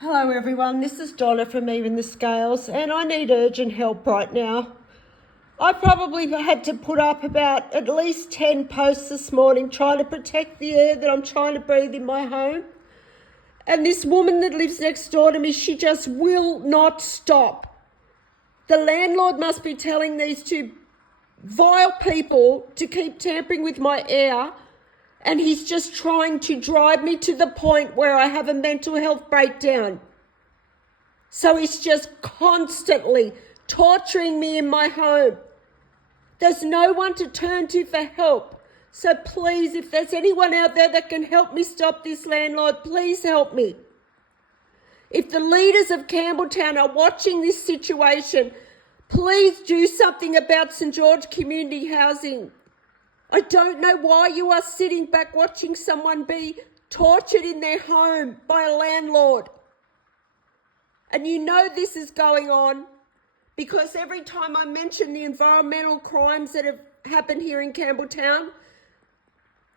Hello everyone, this is Donna from Even the Scales and I need urgent help right now. I probably had to put up about at least 10 posts this morning trying to protect the air that I'm trying to breathe in my home. And this woman that lives next door to me, she just will not stop. The landlord must be telling these two vile people to keep tampering with my air, and he's just trying to drive me to the point where I have a mental health breakdown. So he's just constantly torturing me in my home. There's no one to turn to for help. So please, if there's anyone out there that can help me stop this landlord, please help me. If the leaders of Campbelltown are watching this situation, please do something about St. George Community Housing. I don't know why you are sitting back watching someone be tortured in their home by a landlord. And you know this is going on because every time I mention the environmental crimes that have happened here in Campbelltown,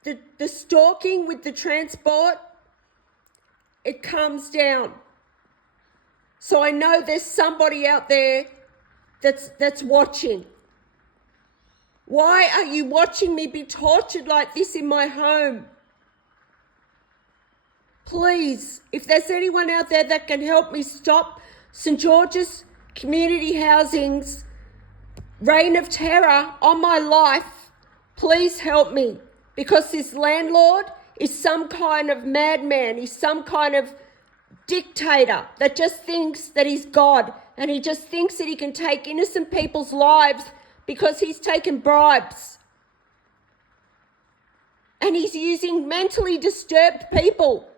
the stalking with the transport, it comes down. So I know there's somebody out there that's watching. Why are you watching me be tortured like this in my home? Please, if there's anyone out there that can help me stop St. George's Community Housing's reign of terror on my life, please help me. Because this landlord is some kind of madman. He's some kind of dictator that just thinks that he's God, and he just thinks that he can take innocent people's lives because he's taken bribes. And he's using mentally disturbed people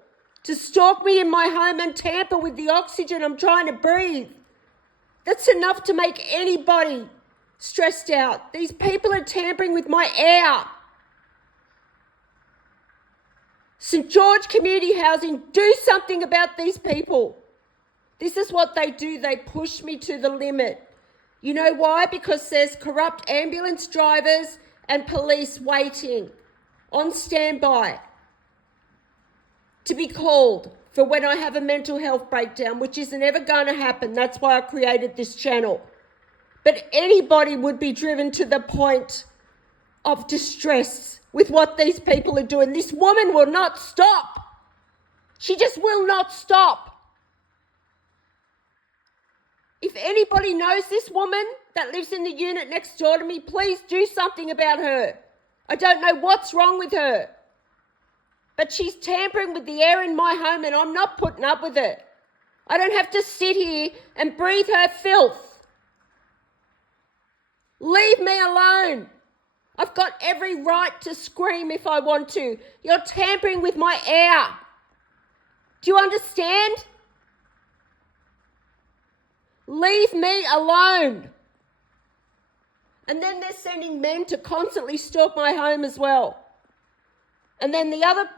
to stalk me in my home and tamper with the oxygen I'm trying to breathe. That's enough to make anybody stressed out. These people are tampering with my air. St. George Community Housing, do something about these people. This is what they do. They push me to the limit. You know why? Because there's corrupt ambulance drivers and police waiting on standby to be called for when I have a mental health breakdown, which isn't ever going to happen. That's why I created this channel. But anybody would be driven to the point of distress with what these people are doing. This woman will not stop. She just will not stop. If anybody knows this woman that lives in the unit next door to me, please do something about her. I don't know what's wrong with her, but she's tampering with the air in my home and I'm not putting up with it. I don't have to sit here and breathe her filth. Leave me alone. I've got every right to scream if I want to. You're tampering with my air. Do you understand? Leave me alone. And then they're sending men to constantly stalk my home as well. And then the other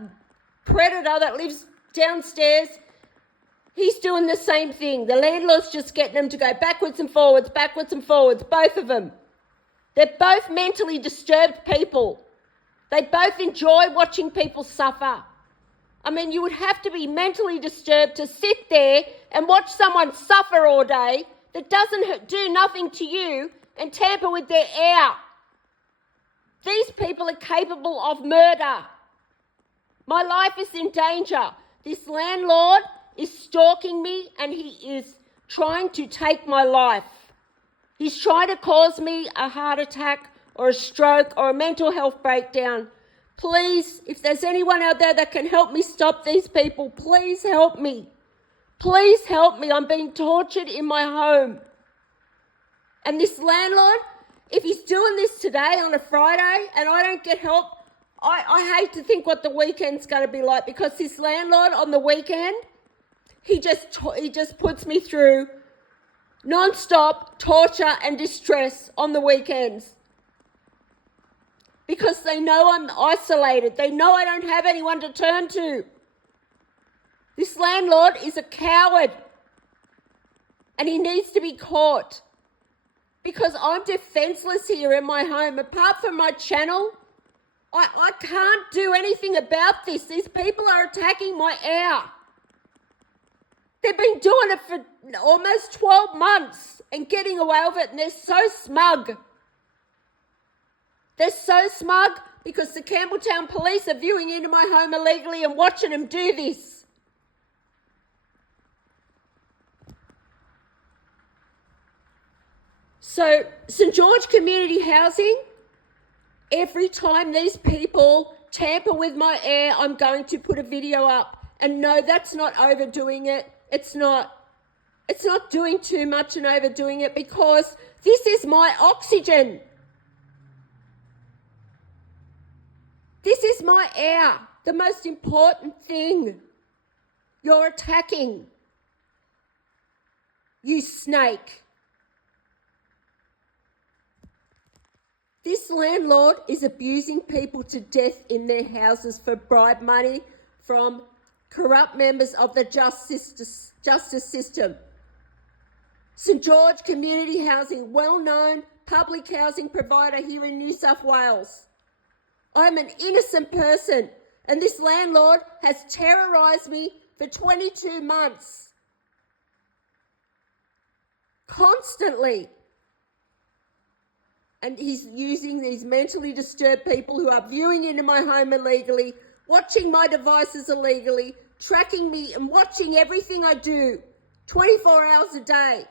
predator that lives downstairs, he's doing the same thing. The landlord's just getting them to go backwards and forwards, both of them. They're both mentally disturbed people. They both enjoy watching people suffer. I mean, you would have to be mentally disturbed to sit there and watch someone suffer all day that doesn't do nothing to you and tamper with their air. These people are capable of murder. My life is in danger. This landlord is stalking me and he is trying to take my life. He's trying to cause me a heart attack or a stroke or a mental health breakdown. Please, if there's anyone out there that can help me stop these people, please help me. Please help me. I'm being tortured in my home. And this landlord, if he's doing this today on a Friday and I don't get help, I hate to think what the weekend's going to be like, because this landlord on the weekend, he just puts me through non-stop torture and distress on the weekends. Because they know I'm isolated. They know I don't have anyone to turn to. This landlord is a coward. And he needs to be caught. Because I'm defenseless here in my home. Apart from my channel, I can't do anything about this. These people are attacking my air. They've been doing it for almost 12 months and getting away with it, and they're so smug. They're so smug because the Campbelltown police are viewing into my home illegally and watching them do this. So, St George Community Housing, every time these people tamper with my air, I'm going to put a video up. And no, that's not overdoing it. It's not doing too much and overdoing it, because this is my oxygen. This is my air, the most important thing. You're attacking. You snake. This landlord is abusing people to death in their houses for bribe money from corrupt members of the justice system. St George Community Housing, well-known public housing provider here in New South Wales. I'm an innocent person, and this landlord has terrorised me for 22 months. Constantly. And he's using these mentally disturbed people who are viewing into my home illegally, watching my devices illegally, tracking me and watching everything I do 24 hours a day.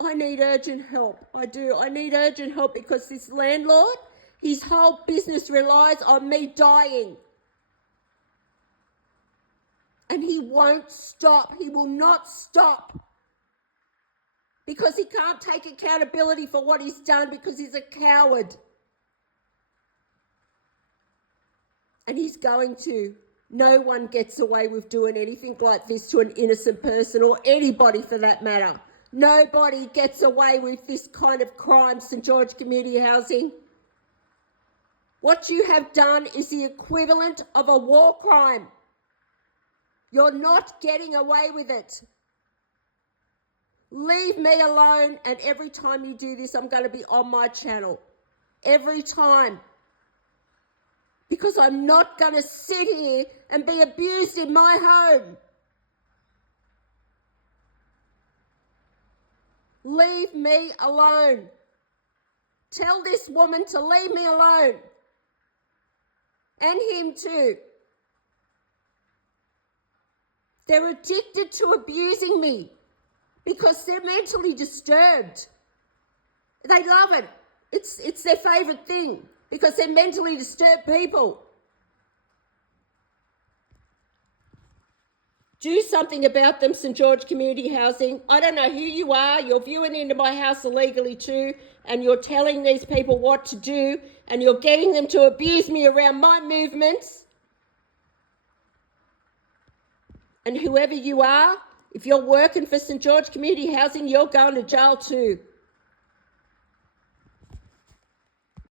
I need urgent help. I do. I need urgent help because this landlord, his whole business relies on me dying. And he won't stop. He will not stop. Because he can't take accountability for what he's done, because he's a coward. And he's going to. No one gets away with doing anything like this to an innocent person, or anybody for that matter. Nobody gets away with this kind of crime, St George Community Housing. What you have done is the equivalent of a war crime. You're not getting away with it. Leave me alone, and every time you do this, I'm going to be on my channel. Every time. Because I'm not going to sit here and be abused in my home. Leave me alone. Tell this woman to leave me alone. And him too. They're addicted to abusing me because they're mentally disturbed. They love it. It's their favourite thing because they're mentally disturbed people. Do something about them, St George Community Housing. I don't know who you are. You're viewing into my house illegally too, and you're telling these people what to do, and you're getting them to abuse me around my movements. And whoever you are, if you're working for St George Community Housing, you're going to jail too.